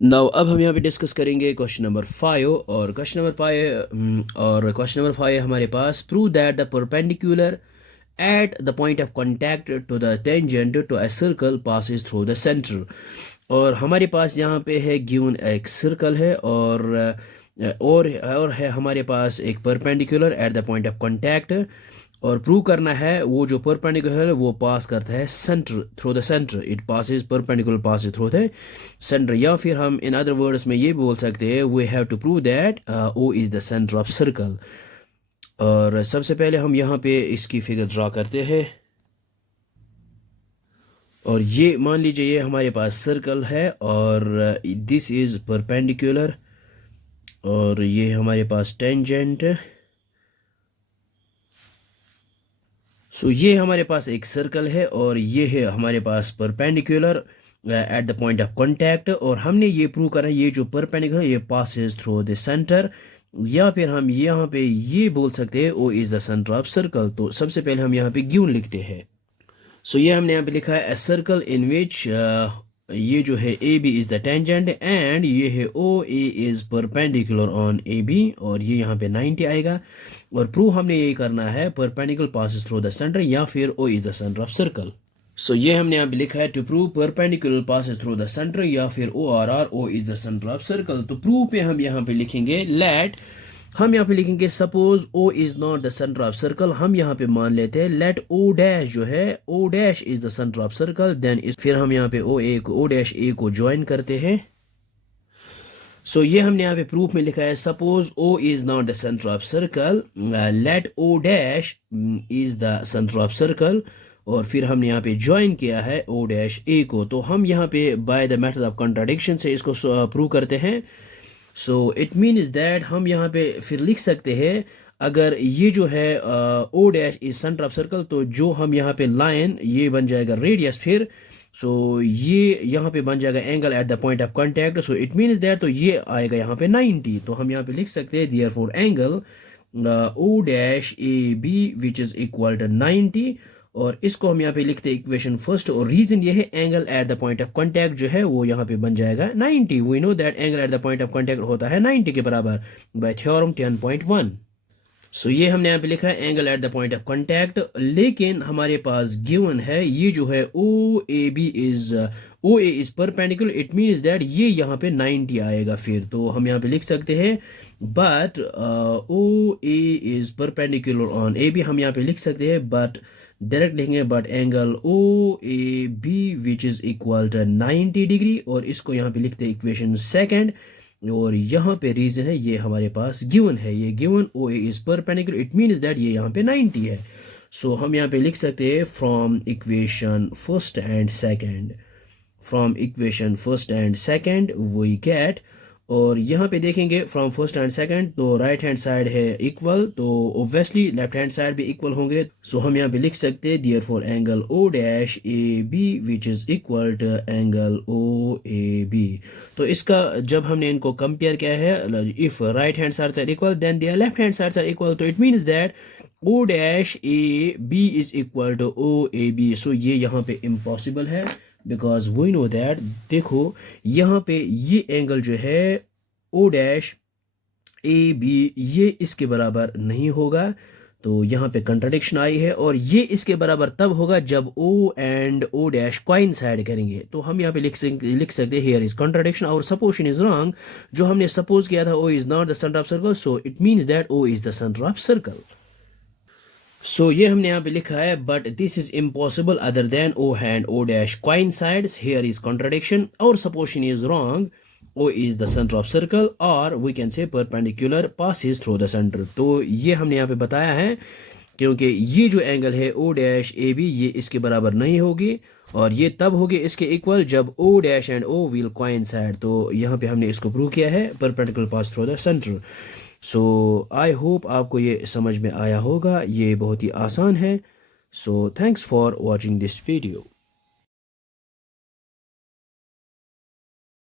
Now अब हम यहाँ पे डिस्कस करेंगे क्वेश्चन नंबर 5 और क्वेश्चन नंबर 5 हमारे पास prove that the perpendicular at the point of contact to the tangent to a circle passes through the center। और हमारे पास यहाँ पे है गिवन एक सर्कल है और है हमारे पास एक perpendicular at the point of contact और प्रूव करना है वो जो परपेंडिकुलर है वो पास करता है centre through the centre, it passes perpendicular passes through the centre. या फिर हम इन अदर वर्ड्स में ये बोल सकते हैं we have to prove that O is the centre of circle. और सबसे पहले हम यहाँ पे इसकी फिगर ड्रा करते हैं और ये मान लीजिए ये हमारे पास सर्कल है और दिस इज़ परपेंडिकुलर और ये हमारे पास टेंजेंट। सो ये हमारे पास एक सर्कल है और ये है हमारे पास perpendicular at the point of contact और हमने ये प्रूव करा ये जो परपेंडिकुलर ये पासेस थ्रू द सेंटर। या फिर हम यहाँ पे ये बोल सकते हैं O is the centre of circle. तो सबसे पहले हम यहाँ पे गिवन लिखते हैं। सो ये हमने यहाँ पे लिखा है ए सर्कल इन विच ये जो है A B is the tangent and ये है O A is perpendicular on A B और ये यहाँ पे 90 आएगा। और प्रूव हमने ये करना है perpendicular passes through the centre या फिर O is the centre of circle. So ये हमने यहाँ पे लिखा है to prove perpendicular passes through the centre या फिर O is the centre of circle. तो प्रूव पे हम यहाँ पे लिखेंगे लेट, हम यहाँ पे लिखेंगे suppose O is not the centre of circle. हम यहाँ पे मान लेते हैं लेट ओ डैश जो है O dash is the centre of circle then फिर हम यहाँ पे ओ डैश ए को ज्वाइन करते हैं। सो ये हमने यहाँ पे प्रूफ में लिखा है suppose O is not the centre of circle let O dash is the centre of circle और फिर हमने यहाँ पे ज्वाइन किया है ओ डैश ए को। तो हम यहाँ पे by the method of contradiction से इसको प्रूव करते हैं। सो इट मीन्स दैट हम यहाँ पे फिर लिख सकते हैं अगर ये जो है O dash is centre of circle तो जो हम यहाँ पे लाइन ये बन जाएगा रेडियस फिर। सो ये यहाँ पे बन जाएगा angle at the point of contact. So it means that तो ये आएगा यहाँ पे 90। तो हम यहाँ पे लिख सकते हैं therefore angle O dash A B which is equal to 90 और इसको हम यहाँ पे लिखते हैं इक्वेशन फर्स्ट और रीजन ये है angle at the point of contact जो है वो यहाँ पे बन जाएगा 90। We know that angle at the point of contact होता है 90 के बराबर बाय थ्योरम 10.1। सो ये हमने यहाँ पे लिखा है angle at the point of contact लेकिन हमारे पास गिवन है ये जो है O A is perpendicular, it means that ये यहाँ पे 90 आएगा। फिर तो हम यहाँ पे लिख सकते हैं but O A is perpendicular on A B, हम यहाँ पे लिख सकते हैं बट डायरेक्ट लिखेंगे but angle O A B which is equal to 90 degree और इसको यहाँ पे लिखते हैं इक्वेशन सेकेंड और यहाँ पे रीजन है ये हमारे पास गिवन है ये given O A is perpendicular, it means that ये यहाँ पे 90 है। सो हम यहाँ पे लिख सकते हैं from equation first and second we get. और यहाँ पे देखेंगे फ्रॉम फर्स्ट एंड सेकंड तो राइट हैंड साइड है इक्वल तो ऑब्वियसली लेफ्ट हैंड साइड भी इक्वल होंगे। सो हम यहाँ पे लिख सकते हैं therefore angle O dash A B which is equal to angle O A B. तो इसका जब हमने इनको कंपेयर किया है if right hand side are equal then there left hand side are equal तो it means that O dash A B is equal to O A B. So ये यहाँ पे इम्पॉसिबल है बिकॉज वी नो दैट देखो यहाँ पे ये angle जो है ओ डैश ए बी ये इसके बराबर नहीं होगा। तो यहाँ पे कंट्राडिक्शन आई है और ये इसके बराबर तब होगा जब O and O dash coincide करेंगे। तो हम यहाँ पे लिख सकते हैं हियर इज कंट्राडिक्शन और सपोजिशन इज रॉन्ग। जो हमने सपोज किया था O is not the centre of circle so it means that O is the centre of circle. So ये हमने यहाँ पे लिखा है but this is impossible other than O and O dash coincides, here is contradiction और supposition is wrong, O is the centre of circle और we can say perpendicular passes through the centre. तो ये हमने यहाँ पे बताया है क्योंकि ये जो एंगल है ओ डैश ए बी ये इसके बराबर नहीं होगी और ये तब होगी इसके इक्वल जब O dash and O will coincide. तो यहाँ पे हमने इसको प्रूव किया है perpendicular pass through the centre. So I hope आपको ये समझ में आया होगा, ये बहुत ही आसान है। So thanks for watching this video.